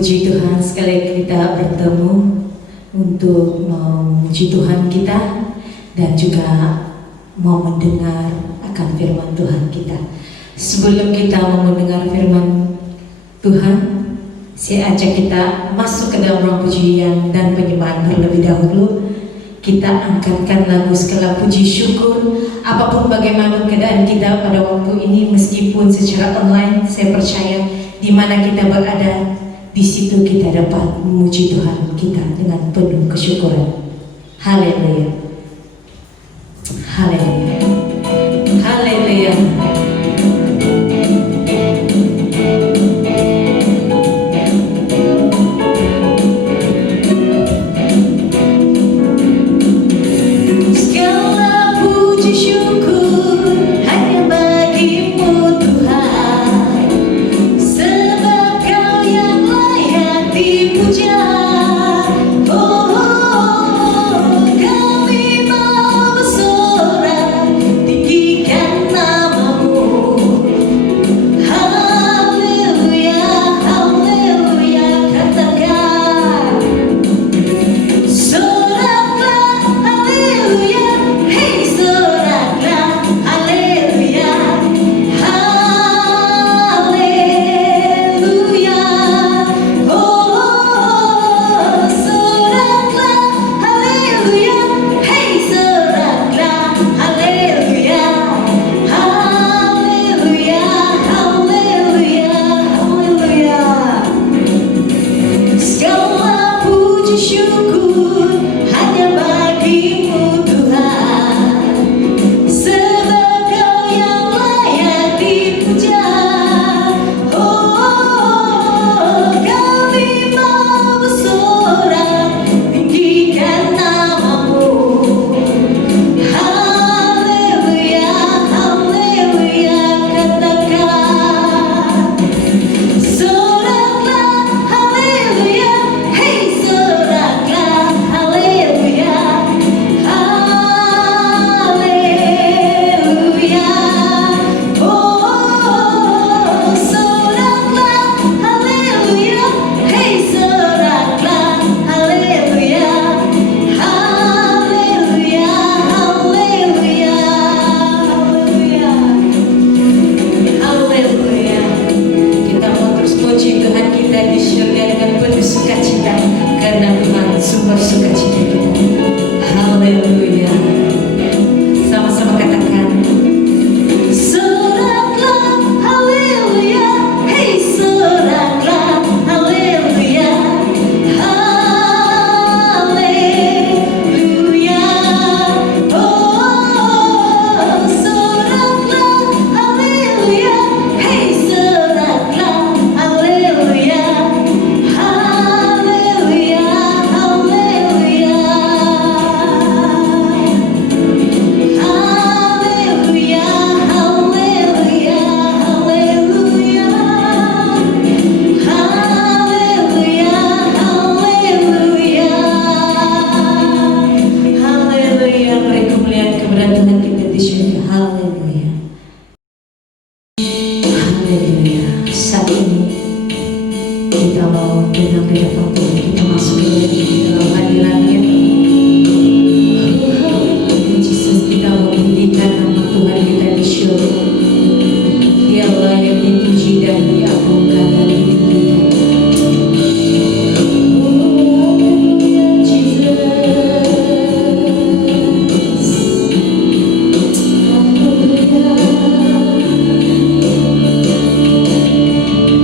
Puji Tuhan, sekali kita bertemu untuk memuji Tuhan kita dan juga mau mendengar akan firman Tuhan kita. Sebelum kita mau mendengar firman Tuhan, saya ajak kita masuk ke dalam ruang pujian dan penyembahan terlebih dahulu. Kita angkatkan lagu segala puji syukur, apapun bagaimana keadaan kita pada waktu ini, meskipun secara online, saya percaya di mana kita berada, di situ kita dapat memuji Tuhan kita dengan penuh kesyukuran. Haleluya, haleluya, haleluya.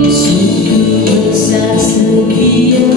Sungguh besar sekian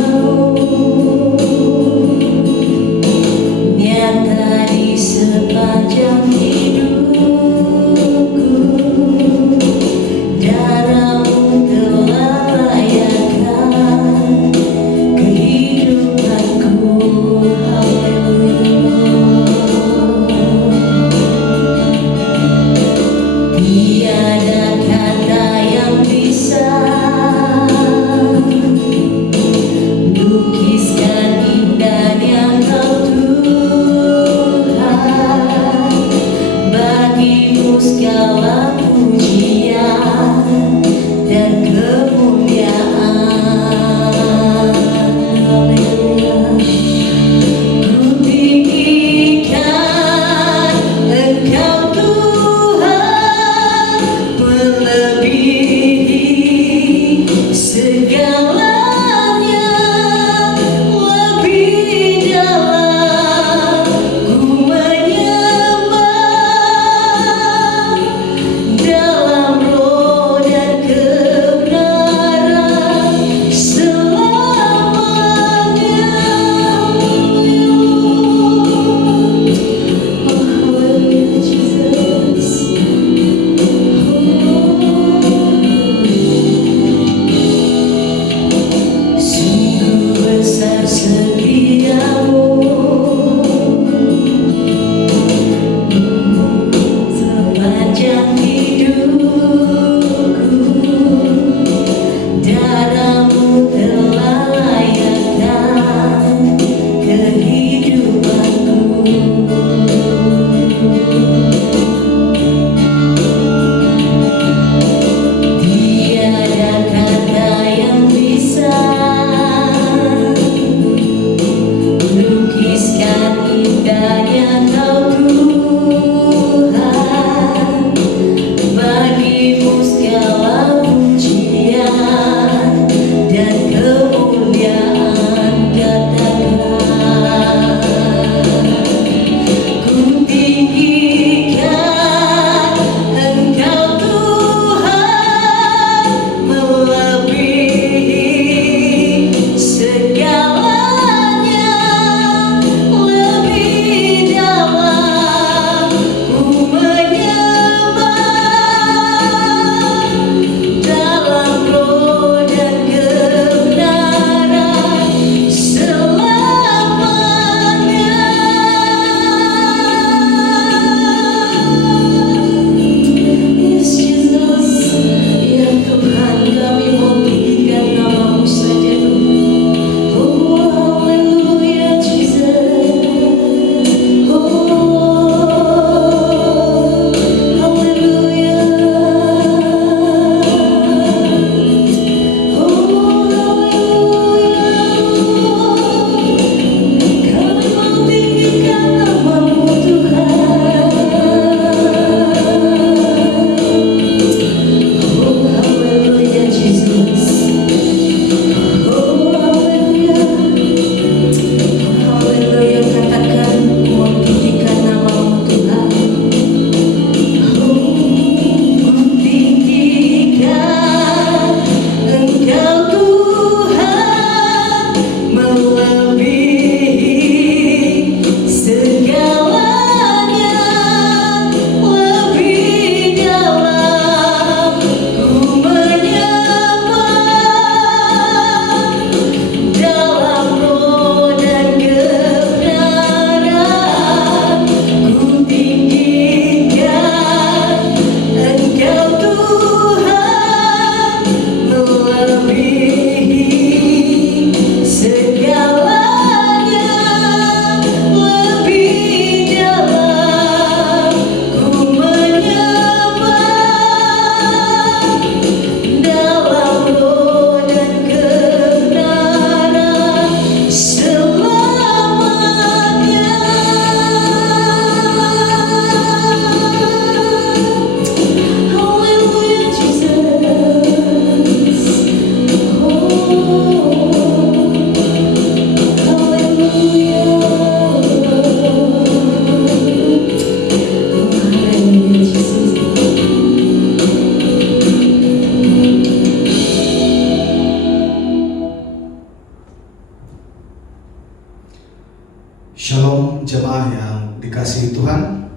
Shalom jemaah yang dikasihi Tuhan.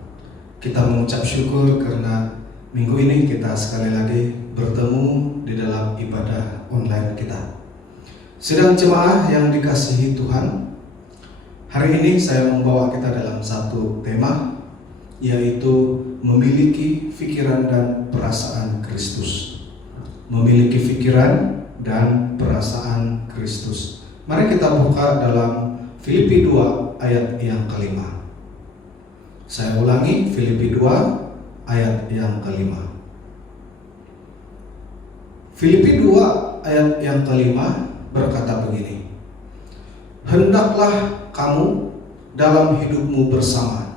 Kita mengucap syukur karena minggu ini kita sekali lagi bertemu di dalam ibadah online kita. Sedang jemaah yang dikasihi Tuhan, hari ini saya membawa kita dalam satu tema, yaitu memiliki pikiran dan perasaan Kristus. Memiliki pikiran dan perasaan Kristus. Mari kita buka dalam Filipi 2 ayat yang kelima. Saya ulangi, Filipi 2 ayat yang kelima. Filipi 2 ayat yang kelima berkata begini: hendaklah kamu dalam hidupmu bersama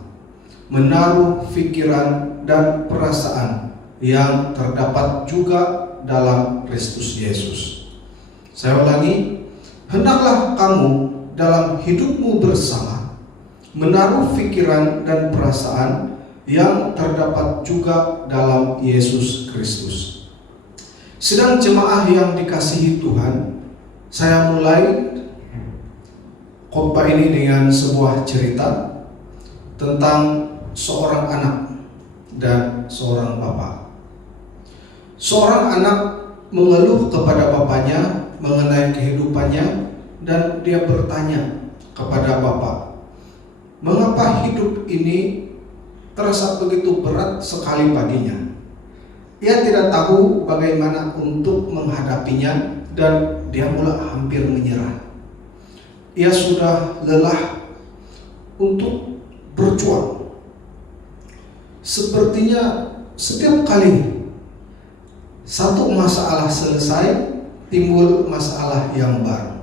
menaruh pikiran dan perasaan yang terdapat juga dalam Kristus Yesus. Saya ulangi, hendaklah kamu dalam hidupmu bersama menaruh pikiran dan perasaan yang terdapat juga dalam Yesus Kristus. Sedang jemaah yang dikasihi Tuhan, saya mulai khotbah ini dengan sebuah cerita tentang seorang anak dan seorang bapak. Seorang anak mengeluh kepada bapaknya mengenai kehidupannya, dan dia bertanya kepada bapak, mengapa hidup ini terasa begitu berat sekali baginya? Ia tidak tahu bagaimana untuk menghadapinya dan dia mulai hampir menyerah. Ia sudah lelah untuk berjuang. Sepertinya setiap kali satu masalah selesai, timbul masalah yang baru.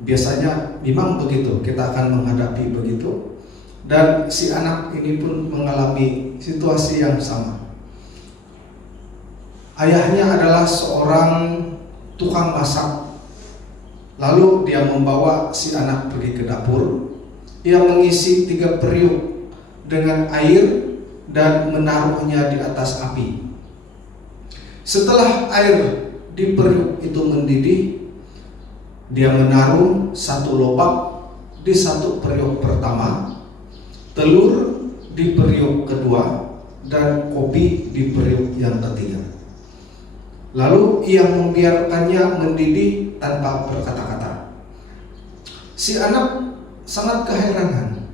Biasanya memang begitu, kita akan menghadapi begitu. Dan si anak ini pun mengalami situasi yang sama. Ayahnya adalah seorang tukang masak. Lalu dia membawa si anak pergi ke dapur. Ia mengisi 3 periuk dengan air dan menaruhnya di atas api. Setelah air di periuk itu mendidih, dia menaruh 1 lobak di 1 periuk pertama, telur di periuk kedua, dan kopi di periuk yang ketiga. Lalu ia membiarkannya mendidih tanpa berkata-kata. Si anak sangat keheranan,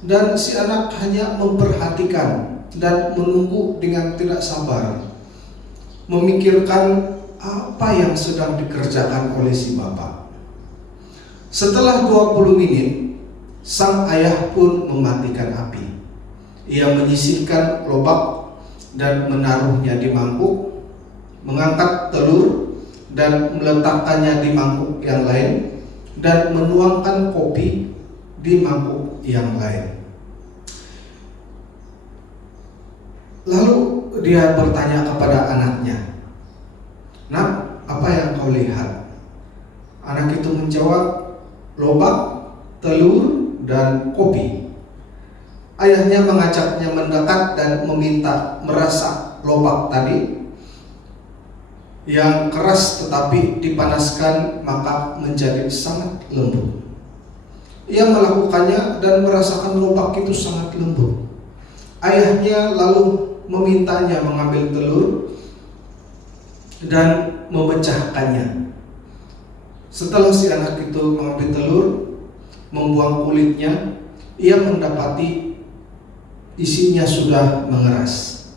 dan si anak hanya memperhatikan dan menunggu dengan tidak sabar, memikirkan apa yang sedang dikerjakan oleh si bapak. Setelah 20 menit, sang ayah pun mematikan api. Ia menyisihkan lobak dan menaruhnya di mangkuk, mengangkat telur dan meletakkannya di mangkuk yang lain, dan menuangkan kopi di mangkuk yang lain. Lalu dia bertanya kepada anaknya, "Nak, apa yang kau lihat?" Anak itu menjawab, "Lobak, telur, dan kopi." Ayahnya mengajaknya mendekat dan meminta merasak lobak tadi yang keras tetapi dipanaskan maka menjadi sangat lembut. Ia melakukannya dan merasakan lobak itu sangat lembut. Ayahnya lalu memintanya mengambil telur dan memecahkannya. Setelah si anak itu mengambil telur, membuang kulitnya, ia mendapati isinya sudah mengeras.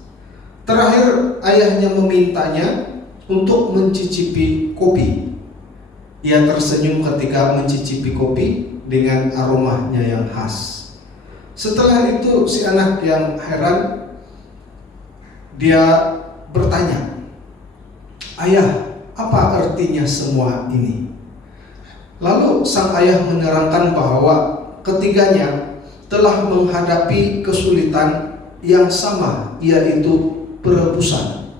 Terakhir ayahnya memintanya untuk mencicipi kopi. Ia tersenyum ketika mencicipi kopi dengan aromanya yang khas. Setelah itu si anak yang heran, dia bertanya, "Ayah, apa artinya semua ini?" Lalu sang ayah menerangkan bahwa ketiganya telah menghadapi kesulitan yang sama, yaitu perebusan.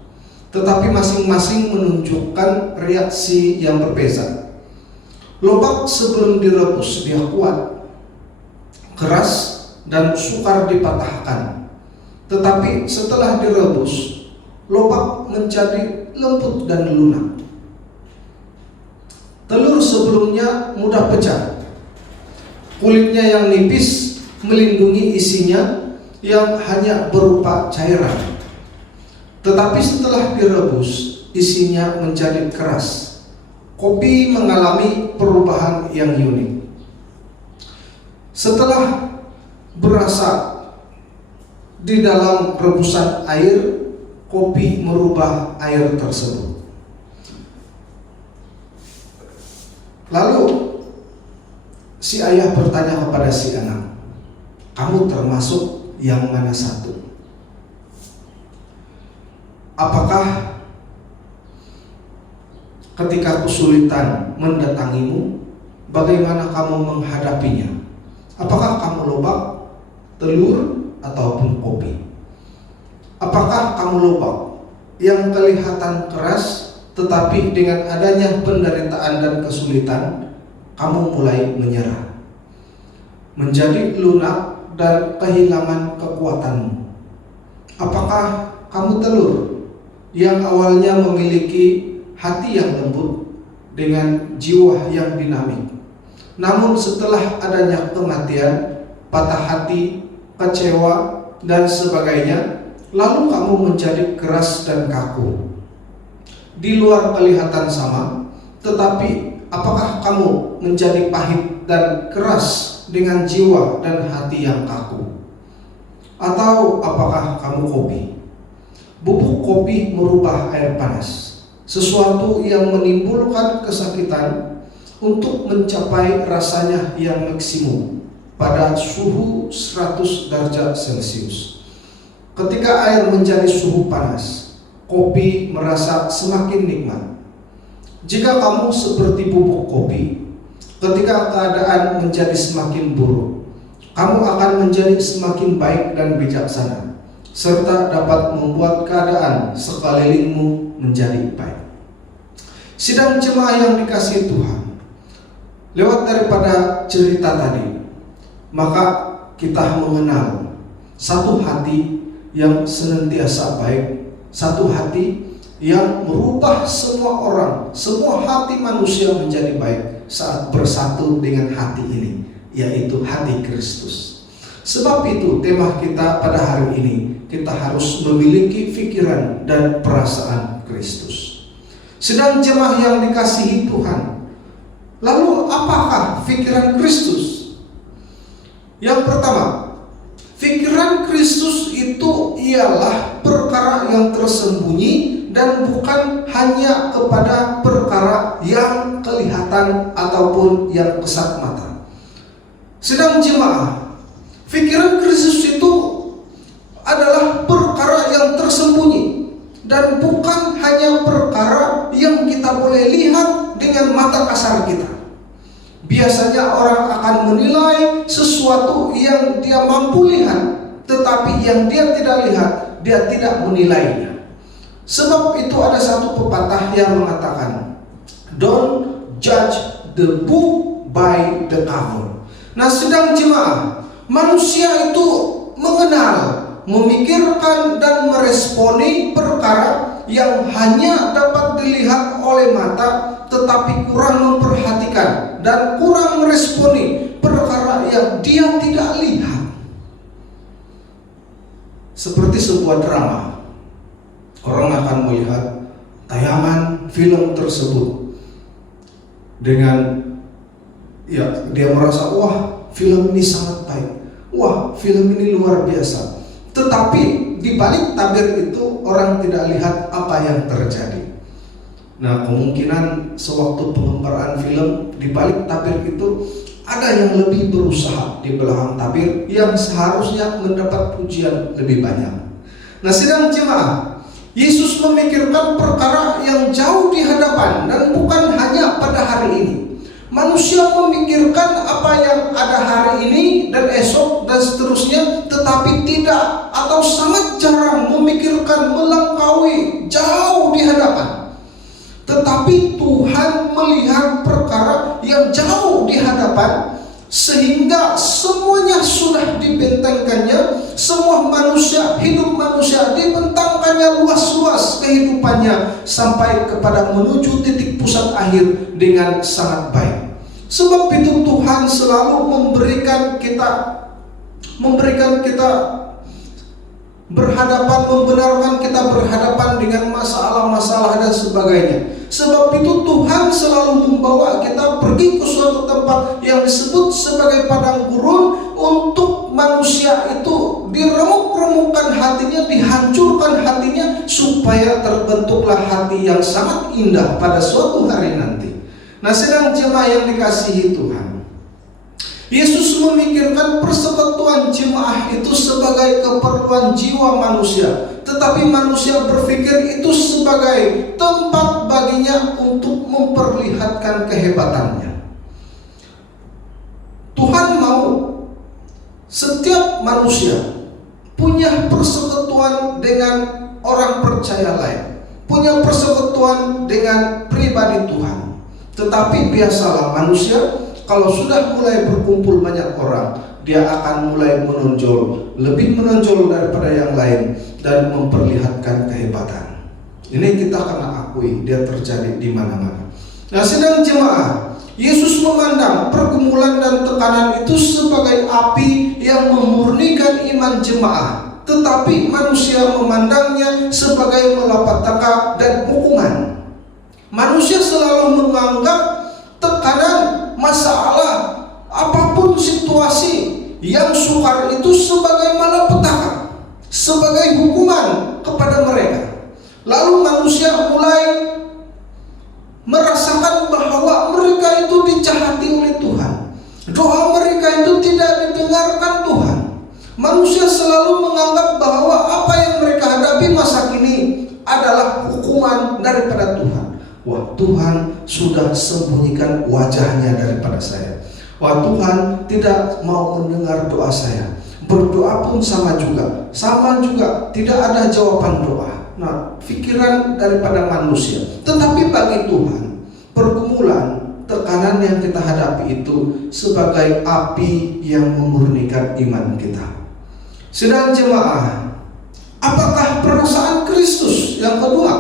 Tetapi masing-masing menunjukkan reaksi yang berbeda. Lobak sebelum direbus dia kuat, keras, dan sukar dipatahkan. Tetapi setelah direbus, lobak menjadi lembut dan lunak. Telur sebelumnya mudah pecah, kulitnya yang nipis melindungi isinya yang hanya berupa cairan. Tetapi setelah direbus, isinya menjadi keras. Kopi mengalami perubahan yang unik. Setelah berasa di dalam rebusan air, kopi merubah air tersebut. Lalu si ayah bertanya kepada si anak, "Kamu termasuk yang mana satu? Apakah ketika kesulitan mendatangimu, bagaimana kamu menghadapinya? Apakah kamu lobak, telur, ataupun kopi? Apakah kamu lobak yang kelihatan keras, tetapi dengan adanya penderitaan dan kesulitan, kamu mulai menyerah, menjadi lunak dan kehilangan kekuatanmu? Apakah kamu telur yang awalnya memiliki hati yang lembut dengan jiwa yang dinamik, namun setelah adanya kematian, patah hati, kecewa, dan sebagainya, lalu kamu menjadi keras dan kaku? Di luar kelihatan sama, tetapi apakah kamu menjadi pahit dan keras dengan jiwa dan hati yang kaku? Atau apakah kamu kopi? Bubuk kopi merubah air panas, sesuatu yang menimbulkan kesakitan, untuk mencapai rasanya yang maksimum pada suhu 100 derajat Celcius. Ketika air menjadi suhu panas, kopi merasa semakin nikmat. Jika kamu seperti bubuk kopi, ketika keadaan menjadi semakin buruk, kamu akan menjadi semakin baik dan bijaksana, serta dapat membuat keadaan sekelilingmu menjadi baik. Sidang jemaah yang dikasihi Tuhan, lewat daripada cerita tadi, maka kita mengenal satu hati yang senantiasa baik, satu hati yang merubah semua orang, semua hati manusia menjadi baik saat bersatu dengan hati ini, yaitu hati Kristus. Sebab itu tema kita pada hari ini, kita harus memiliki pikiran dan perasaan Kristus. Sedang jemaah yang dikasihi Tuhan, lalu apakah pikiran Kristus? Yang pertama, pikiran Kristus itu ialah perkara yang tersembunyi dan bukan hanya kepada perkara yang kelihatan ataupun yang kasat mata. Sedang jemaah, pikiran Kristus itu adalah perkara yang tersembunyi dan bukan hanya perkara yang kita boleh lihat dengan mata kasar kita. Biasanya orang akan menilai sesuatu yang dia mampu lihat, tetapi yang dia tidak lihat, dia tidak menilainya. Sebab itu ada satu pepatah yang mengatakan, "Don't judge the book by the cover." Nah, sedang jemaah, manusia itu mengenal, memikirkan dan meresponi perkara yang hanya dapat dilihat oleh mata, tetapi kurang memperhatikan dan kurang meresponi perkara yang dia tidak lihat. Seperti sebuah drama, orang akan melihat tayangan film tersebut dengan dia merasa, wah, film ini sangat baik, wah, film ini luar biasa. Tetapi di balik tabir itu orang tidak lihat apa yang terjadi. Nah, kemungkinan sewaktu pengembaraan film, di balik tabir itu ada yang lebih berusaha di belakang tabir yang seharusnya mendapat pujian lebih banyak. Nah, sedang jemaah, Yesus memikirkan perkara yang jauh di hadapan dan bukan hanya pada hari ini. Manusia memikirkan apa yang ada hari ini dan esok dan seterusnya, tetapi tidak atau sangat jarang memikirkan melampaui jauh di hadapan. Tetapi Tuhan melihat perkara yang jauh di hadapan, sehingga semuanya sudah dibentengkannya. Semua manusia, hidup manusia dibentangkannya luas-luas kehidupannya sampai kepada menuju titik pusat akhir dengan sangat baik. Sebab itu Tuhan selalu memberikan kita membenarkan kita berhadapan dengan masalah-masalah dan sebagainya. Sebab itu Tuhan selalu membawa kita pergi ke suatu tempat yang disebut sebagai padang gurun, untuk manusia itu diremuk-remukkan hatinya, dihancurkan hatinya, supaya terbentuklah hati yang sangat indah pada suatu hari nanti. Nah, sedang jemaah yang dikasihi Tuhan, Yesus memikirkan persekutuan jemaah itu sebagai keperluan jiwa manusia, tetapi manusia berpikir itu sebagai tempat baginya untuk memperlihatkan kehebatannya. Tuhan mau setiap manusia punya persekutuan dengan orang percaya lain, punya persekutuan dengan pribadi Tuhan. Tetapi biasalah manusia, kalau sudah mulai berkumpul banyak orang, dia akan mulai menonjol, lebih menonjol daripada yang lain, dan memperlihatkan kehebatan. Ini kita kena akui, dia terjadi di mana-mana. Nah, sedang jemaah, Yesus memandang pergumulan dan tekanan itu sebagai api yang memurnikan iman jemaah, tetapi manusia memandangnya sebagai malapetaka dan hukuman. Manusia selalu menganggap tekanan, masalah, apapun situasi yang sukar itu sebagai malapetaka, sebagai hukuman kepada mereka. Lalu manusia mulai merasakan bahwa mereka itu dijahati oleh Tuhan, doa mereka itu tidak didengarkan Tuhan. Manusia selalu menganggap bahwa apa yang mereka hadapi masa kini adalah hukuman daripada Tuhan. Wah, Tuhan sudah sembunyikan wajahnya daripada saya. Wah, Tuhan tidak mau mendengar doa saya. Berdoa pun sama juga tidak ada jawaban doa. Nah, pikiran daripada manusia. Tetapi bagi Tuhan, pergumulan, tekanan yang kita hadapi itu sebagai api yang memurnikan iman kita. Sedang jemaah, apakah perasaan Kristus? Yang kedua,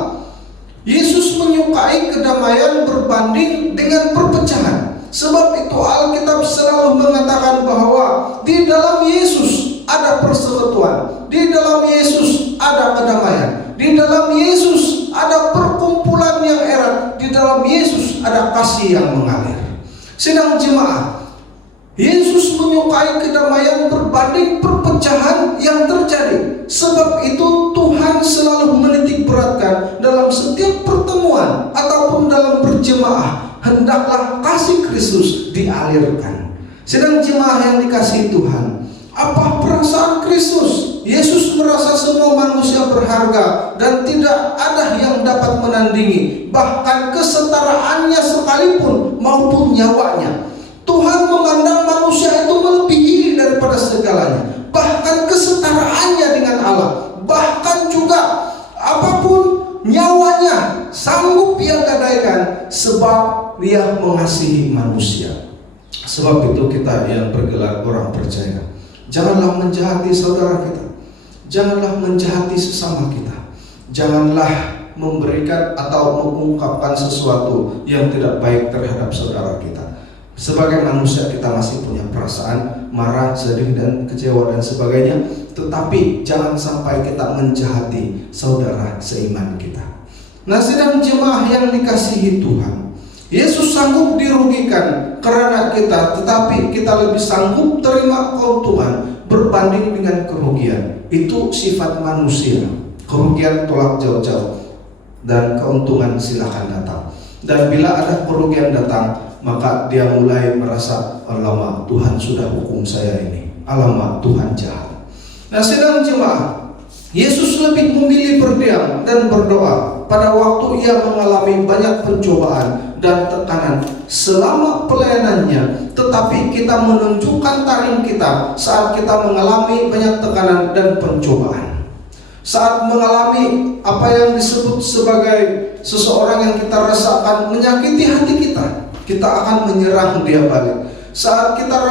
Yesus menyukai kedamaian berbanding dengan perpecahan. Sebab itu Alkitab selalu mengatakan bahwa di dalam Yesus ada persekutuan, di dalam Yesus ada kedamaian, di dalam Yesus ada perkumpulan yang erat, di dalam Yesus ada kasih yang mengalir. Sedang jemaah, Yesus menyukai kedamaian berbanding perpecahan yang terjadi. Sebab itu Tuhan selalu menitik beratkan dalam setiap pertemuan ataupun dalam berjemaah, hendaklah kasih Kristus dialirkan. Sedang jemaah yang dikasihi Tuhan, apa perasaan Kristus? Yesus merasa semua manusia berharga dan tidak ada yang dapat menandingi, bahkan kesetaraannya sekalipun maupun nyawanya. Tuhan memandang manusia itu melebihi daripada segalanya, bahkan kesetaraannya dengan Allah, bahkan juga apapun nyawanya sanggup dia gadaikan, sebab dia mengasihi manusia. Sebab itu kita yang bergelar orang percaya, janganlah menjahati saudara kita, janganlah menjahati sesama kita, janganlah memberikan atau mengungkapkan sesuatu yang tidak baik terhadap saudara kita. Sebagai manusia kita masih punya perasaan marah, sedih, dan kecewa dan sebagainya. Tetapi jangan sampai kita menjahati saudara seiman kita. Nah, sedang jemaah yang dikasihi Tuhan, Yesus sanggup dirugikan karena kita, tetapi kita lebih sanggup terima keuntungan berbanding dengan kerugian. Itu sifat manusia. Kerugian tolak jauh-jauh, dan keuntungan silakan datang. Dan bila ada kerugian datang, maka dia mulai merasa, alamak, Tuhan sudah hukum saya ini, alamak, Tuhan jahat. Nah, sedang jemaah, Yesus lebih memilih berdiam dan berdoa pada waktu ia mengalami banyak pencobaan dan tekanan selama pelayanannya. Tetapi kita menunjukkan taring kita saat kita mengalami banyak tekanan dan pencobaan. Saat mengalami apa yang disebut sebagai seseorang yang kita rasakan menyakiti hati kita, kita akan menyerang dia balik. Saat kita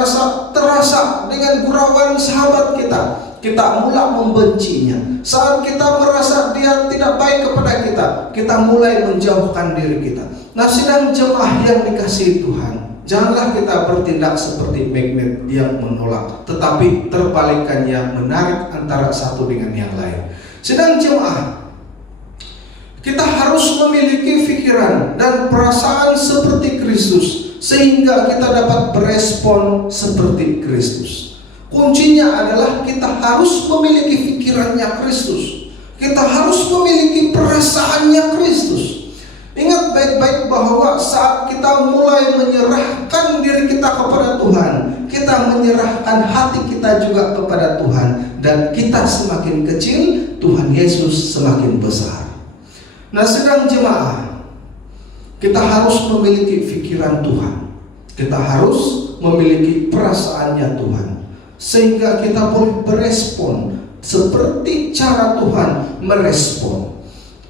terasa dengan gurauan sahabat kita, kita mulai membencinya. Saat kita merasa dia tidak baik kepada kita, kita mulai menjauhkan diri kita. Nah, sidang jemaah yang dikasihi Tuhan, janganlah kita bertindak seperti magnet yang menolak, tetapi terbalikannya menarik antara satu dengan yang lain. Sidang jemaah, kita harus memiliki pikiran dan perasaan seperti Kristus, sehingga kita dapat berespon seperti Kristus. Kuncinya adalah kita harus memiliki pikirannya Kristus. Kita harus memiliki perasaannya Kristus. Ingat baik-baik bahwa saat kita mulai menyerahkan diri kita kepada Tuhan, kita menyerahkan hati kita juga kepada Tuhan, dan kita semakin kecil, Tuhan Yesus semakin besar. Nah, sedang jemaah, kita harus memiliki pikiran Tuhan. Kita harus memiliki perasaannya Tuhan, sehingga kita boleh berespon seperti cara Tuhan merespon.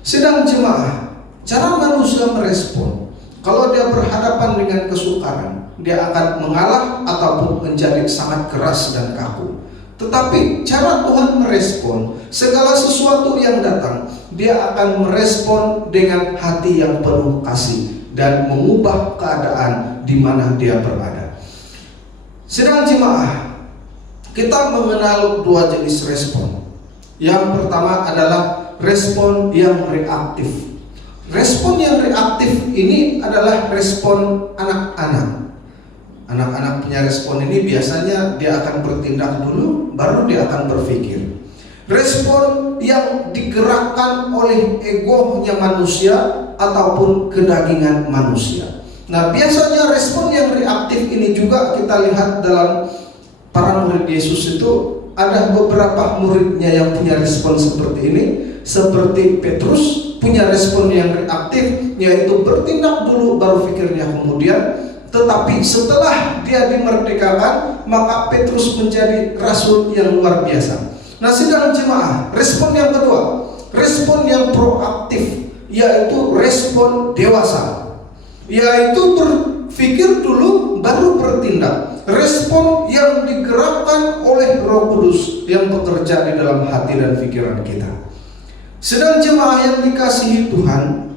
Sedang jemaah, cara manusia merespon, kalau dia berhadapan dengan kesukaran, dia akan mengalah ataupun menjadi sangat keras dan kaku. Tetapi cara Tuhan merespon segala sesuatu yang datang, dia akan merespon dengan hati yang penuh kasih dan mengubah keadaan di mana dia berada. Sedang jemaah, kita mengenal dua jenis respon. Yang pertama adalah respon yang reaktif. Respon yang reaktif ini adalah respon anak-anak. Anak-anak punya respon ini biasanya dia akan bertindak dulu, baru dia akan berpikir. Respon yang digerakkan oleh egonya manusia ataupun kedagingan manusia. Nah, biasanya respon yang reaktif ini juga kita lihat dalam para murid Yesus itu. Ada beberapa muridnya yang punya respon seperti ini, seperti Petrus punya respon yang reaktif, yaitu bertindak dulu baru pikirnya kemudian. Tetapi setelah dia dimerdekakan, maka Petrus menjadi rasul yang luar biasa. Nah, sidang jemaah, respon yang kedua, respon yang proaktif, yaitu respon dewasa, yaitu berpikir dulu baru bertindak. Respon yang digerakkan oleh Roh Kudus yang bekerja di dalam hati dan pikiran kita. Sedang jemaah yang dikasihi Tuhan,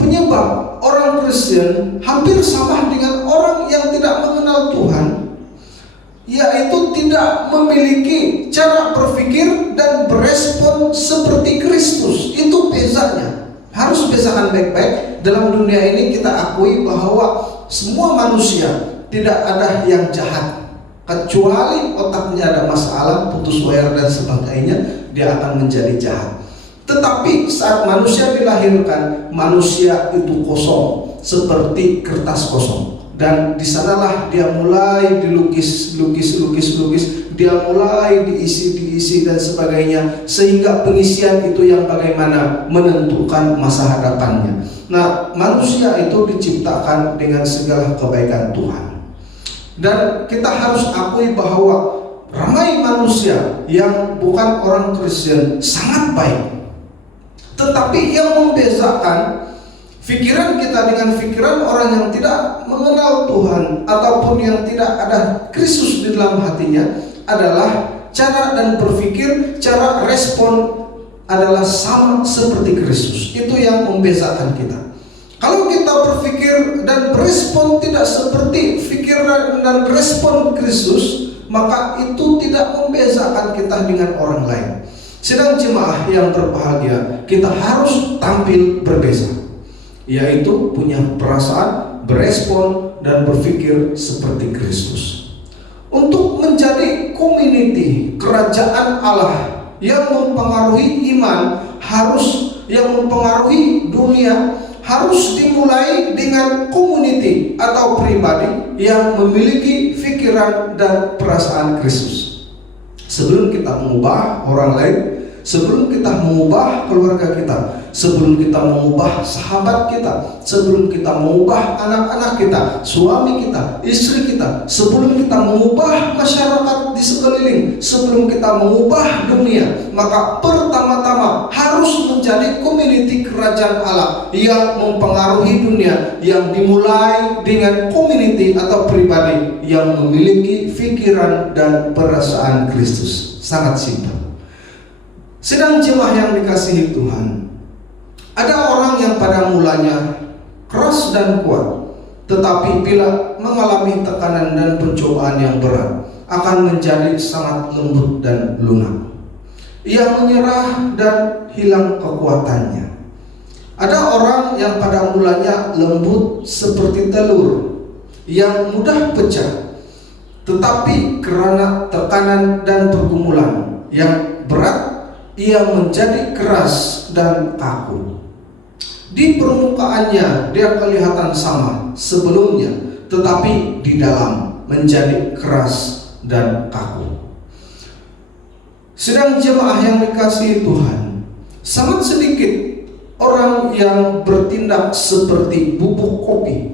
penyebab orang Kristen hampir sama dengan orang yang tidak mengenal Tuhan, yaitu tidak memiliki cara berpikir dan berespon seperti Kristus. Itu bezanya. Harus bezakan baik-baik. Dalam dunia ini kita akui bahwa semua manusia tidak ada yang jahat, kecuali otaknya ada masalah, putus wire dan sebagainya, dia akan menjadi jahat. Tetapi saat manusia dilahirkan, manusia itu kosong, seperti kertas kosong. Dan di sanalah dia mulai dilukis, dia mulai diisi dan sebagainya, sehingga pengisian itu yang bagaimana menentukan masa hadapannya. Nah, manusia itu diciptakan dengan segala kebaikan Tuhan. Dan kita harus akui bahwa ramai manusia yang bukan orang Kristen sangat baik. Tetapi yang membezakan pikiran kita dengan pikiran orang yang tidak mengenal Tuhan ataupun yang tidak ada Kristus di dalam hatinya adalah cara dan berpikir, cara respon adalah sama seperti Kristus. Itu yang membezakan kita. Kalau kita berpikir dan berespon tidak seperti pikiran dan respon Kristus, maka itu tidak membezakan kita dengan orang lain. Sedang jemaah yang berbahagia, kita harus tampil berbeza, yaitu punya perasaan, berespon, dan berpikir seperti Kristus. Untuk menjadi community kerajaan Allah yang mempengaruhi iman, yang mempengaruhi dunia, harus dimulai dengan community atau pribadi yang memiliki pikiran dan perasaan Kristus. Sebelum kita mengubah orang lain, sebelum kita mengubah keluarga kita, sebelum kita mengubah sahabat kita, sebelum kita mengubah anak-anak kita, suami kita, istri kita, sebelum kita mengubah masyarakat di sekeliling, sebelum kita mengubah dunia, maka pertama-tama harus menjadi community kerajaan Allah yang mempengaruhi dunia, yang dimulai dengan community atau pribadi yang memiliki pikiran dan perasaan Kristus. Sangat simpel. Sedang jemaah yang dikasihi Tuhan, ada orang yang pada mulanya keras dan kuat. Tetapi bila mengalami tekanan dan pencobaan yang berat, akan menjadi sangat lembut dan lunak. Ia menyerah dan hilang kekuatannya. Ada orang yang pada mulanya lembut seperti telur yang mudah pecah, tetapi karena tekanan dan pergumulan yang berat, ia menjadi keras dan kaku. Di permukaannya dia kelihatan sama sebelumnya, tetapi di dalam menjadi keras dan kaku. Sedang jemaah yang dikasihi Tuhan, sangat sedikit orang yang bertindak seperti bubuk kopi.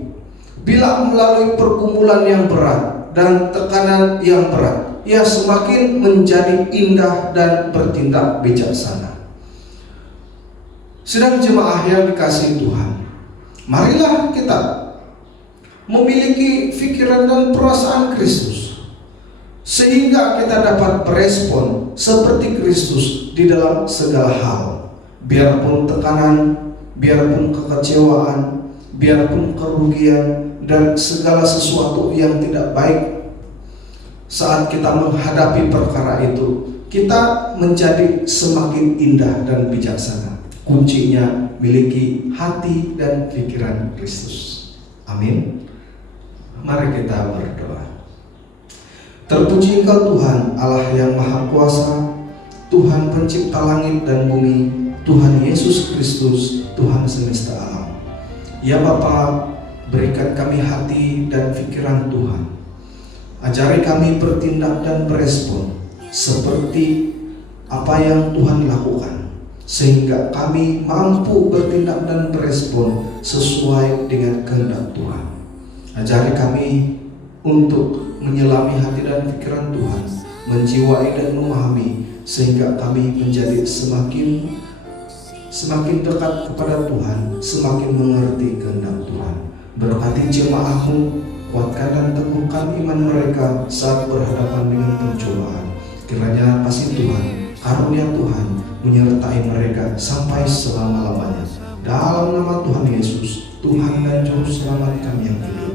Bila melalui pergumulan yang berat dan tekanan yang berat, ia semakin menjadi indah dan bertindak bijaksana. Sedang jemaah yang dikasihi Tuhan, marilah kita memiliki pikiran dan perasaan Kristus, sehingga kita dapat berespon seperti Kristus di dalam segala hal. Biarpun tekanan, biarpun kekecewaan, biarpun kerugian, dan segala sesuatu yang tidak baik, saat kita menghadapi perkara itu, kita menjadi semakin indah dan bijaksana. Kuncinya miliki hati dan pikiran Kristus. Amin. Mari kita berdoa. Terpuji Engkau Tuhan, Allah yang Maha Kuasa, Tuhan pencipta langit dan bumi, Tuhan Yesus Kristus, Tuhan semesta alam. Ya Bapa, berikan kami hati dan pikiran Tuhan. Ajari kami bertindak dan berespon seperti apa yang Tuhan lakukan, sehingga kami mampu bertindak dan berespon sesuai dengan kehendak Tuhan. Ajari kami untuk menyelami hati dan pikiran Tuhan, menjiwai dan memahami, sehingga kami menjadi semakin dekat kepada Tuhan, semakin mengerti kehendak Tuhan. Berkati jemaah-Mu, kuatkan dan teguhkan iman mereka saat berhadapan dengan pencobaan. Kiranya kasih Tuhan, karunia Tuhan menyertai mereka sampai selama-lamanya. Dalam nama Tuhan Yesus, Tuhan dan Juru Selamat kami yang kedua.